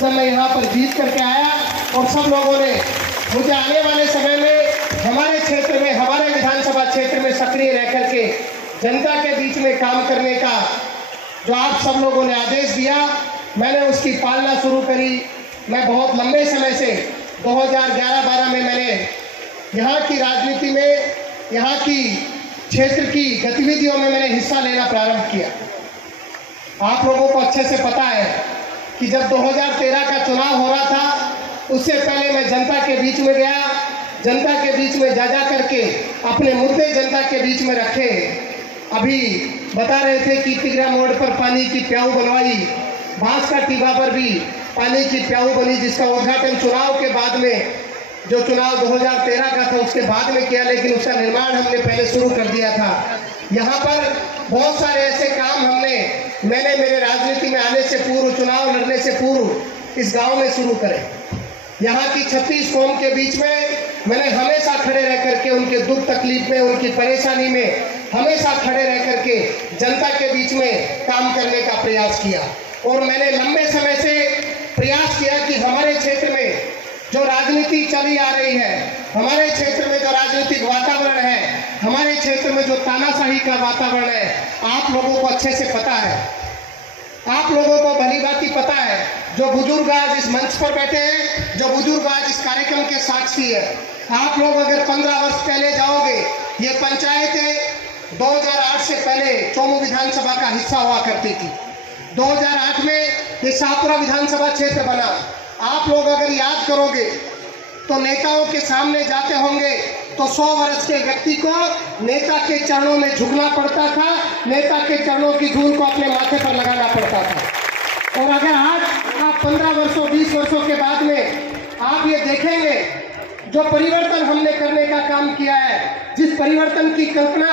जब मैं यहाँ पर जीत करके आया और सब लोगों ने मुझे आने वाले समय में हमारे क्षेत्र में, हमारे विधानसभा क्षेत्र में सक्रिय रह करके जनता के बीच में काम करने का जो आप सब लोगों ने आदेश दिया, मैंने उसकी पालना शुरू करी। मैं बहुत लंबे समय से 2011-12 में मैंने यहाँ की राजनीति में, यहाँ की क्षेत्र की गतिविधियों में मैंने हिस्सा लेना प्रारंभ किया। आप लोगों को अच्छे से पता है कि जब 2013 का चुनाव हो रहा था, उससे पहले मैं जनता के बीच में गया, जनता के बीच में जा करके अपने मुद्दे जनता के बीच में रखे। अभी बता रहे थे कि तिगरा मोड़ पर पानी की प्याऊ बनवाई, बांस का टीबा पर भी पानी की प्याऊ बनी, जिसका उद्घाटन चुनाव के बाद में, जो चुनाव 2013 का था उसके बाद में किया, लेकिन उसका निर्माण हमने पहले शुरू कर दिया था। यहाँ पर बहुत सारे ऐसे काम मैंने मेरे राजनीति में आने से पूर्व, चुनाव लड़ने से पूर्व इस गांव में शुरू करे। यहाँ की 36 कौम के बीच में मैंने हमेशा खड़े रह करके उनके दुख तकलीफ में, उनकी परेशानी में हमेशा खड़े रह करके जनता के बीच में काम करने का प्रयास किया। और मैंने लंबे समय से प्रयास किया कि हमारे क्षेत्र में जो राजनीति चली आ रही है, हमारे क्षेत्र में जो राजनीतिक वातावरण है, हमारे क्षेत्र में जो तानाशाही का वातावरण है, आप लोगों को अच्छे से पता है, आप लोगों को भली भांति पता है। जो बुजुर्ग आज इस मंच पर बैठे हैं, जो बुजुर्ग आज इस कार्यक्रम के साक्षी है, आप लोग अगर 15 वर्ष पहले जाओगे, ये पंचायतें 2008 से पहले चोमू विधानसभा का हिस्सा हुआ करती थी। 2008 में ये शाहपुरा विधानसभा क्षेत्र बना। आप लोग अगर याद करोगे तो नेताओं के सामने जाते होंगे तो 100 वर्ष के व्यक्ति को नेता के चरणों में झुकना पड़ता था, नेता के चरणों की धूल को अपने माथे पर लगाना पड़ता था। और अगर आज आप 15 वर्षों 20 वर्षों के बाद में आप ये देखेंगे जो परिवर्तन हमने करने का काम किया है, जिस परिवर्तन की कल्पना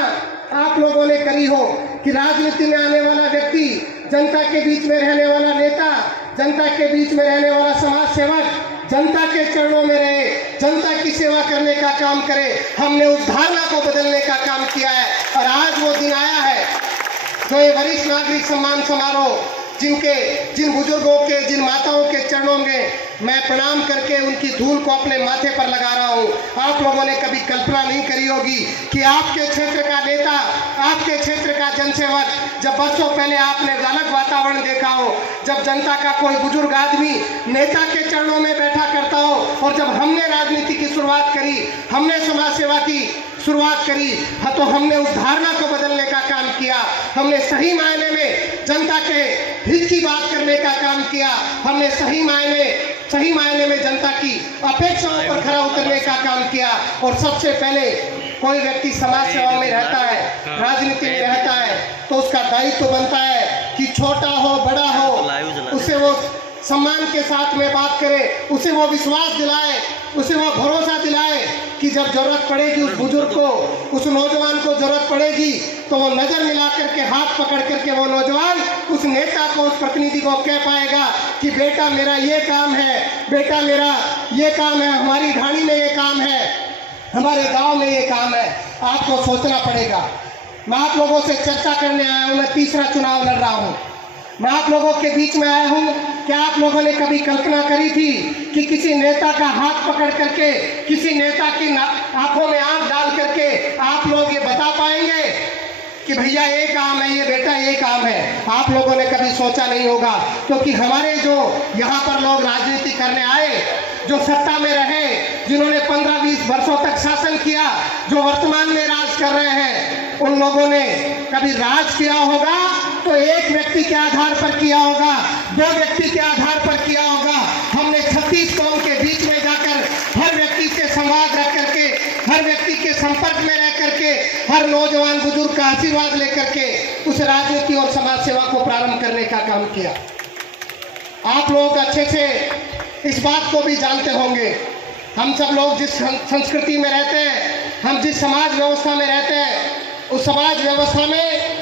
आप लोगों ने करी हो कि राजनीति में आने वाला व्यक्ति, जनता के बीच में रहने वाला नेता, जनता के बीच में रहने वाला समाज सेवक, जनता के चरणों में रहे, जनता की सेवा करने का काम करे, हमने उस धारणा को बदलने का काम किया है। और आज वो दिन आया है जो ये वरिष्ठ नागरिक सम्मान समारोह, जिन बुजुर्गों के, जिन माताओं के चरणों में मैं प्रणाम करके उनकी धूल को अपने माथे पर लगा रहा हूँ। आप लोगों ने कभी कल्पना नहीं करी होगी कि आपके क्षेत्र का नेता, आपके क्षेत्र का जनसेवक, जब वर्षों पहले आपने अलग वातावरण देखा हो, जब जनता का कोई बुजुर्ग आदमी नेता के चरणों में बैठा करता हो, और जब हमने राजनीति की शुरुआत करी, हमने समाज सेवा की शुरुआत करी, तो हमने उस धारणा को बदलने का काम किया। हमने सही मायने में जनता के हित की बात करने का काम किया। हमने सही मायने में जनता की अपेक्षाओं पर खरा उतरने का काम किया। और सबसे पहले कोई व्यक्ति समाज सेवा में रहता है, राजनीति में रहता है, तो उसका दायित्व बनता है कि छोटा हो बड़ा हो, उसे वो सम्मान के साथ में बात करे, उसे वो विश्वास दिलाए, उसे वो भरोसा दिलाए कि जब जरूरत पड़ेगी उस बुजुर्ग को, उस नौजवान को जरूरत पड़ेगी, तो वो नजर मिला करके, हाथ पकड़ करके वो नौजवान उस नेता को, उस प्रतिनिधि को कह पाएगा कि बेटा मेरा ये काम है, बेटा मेरा ये काम है, हमारी ढाणी में ये काम है, हमारे गांव में ये काम है। आपको सोचना पड़ेगा। मैं आप लोगों से चर्चा करने आया हूँ, मैं तीसरा चुनाव लड़ रहा हूँ, मैं आप लोगों के बीच में आया हूँ। क्या आप लोगों ने कभी कल्पना करी थी कि किसी नेता का हाथ पकड़ करके, किसी नेता की आंखों में आंख डाल करके आप लोग ये बता पाएंगे कि भैया ये काम है, ये बेटा ये काम है? आप लोगों ने कभी सोचा नहीं होगा, क्योंकि हमारे जो यहाँ पर लोग राजनीति करने आए, जो सत्ता में रहे, जिन्होंने 15-20 वर्षों तक शासन किया, जो वर्तमान में राज कर रहे हैं, उन लोगों ने कभी राज किया होगा तो एक व्यक्ति के आधार पर किया होगा, 2 व्यक्ति के आधार पर किया होगा। हमने 36 कौम के बीच में जाकर हर व्यक्ति से संवाद रख करके, हर व्यक्ति के संपर्क में रह करके, हर नौजवान बुजुर्ग का आशीर्वाद लेकर के उस राजनीति और समाज सेवा को प्रारंभ करने का काम किया। आप लोग अच्छे से इस बात को भी जानते होंगे, हम सब लोग जिस संस्कृति में रहते हैं, हम जिस समाज व्यवस्था में रहते हैं, उस समाज व्यवस्था में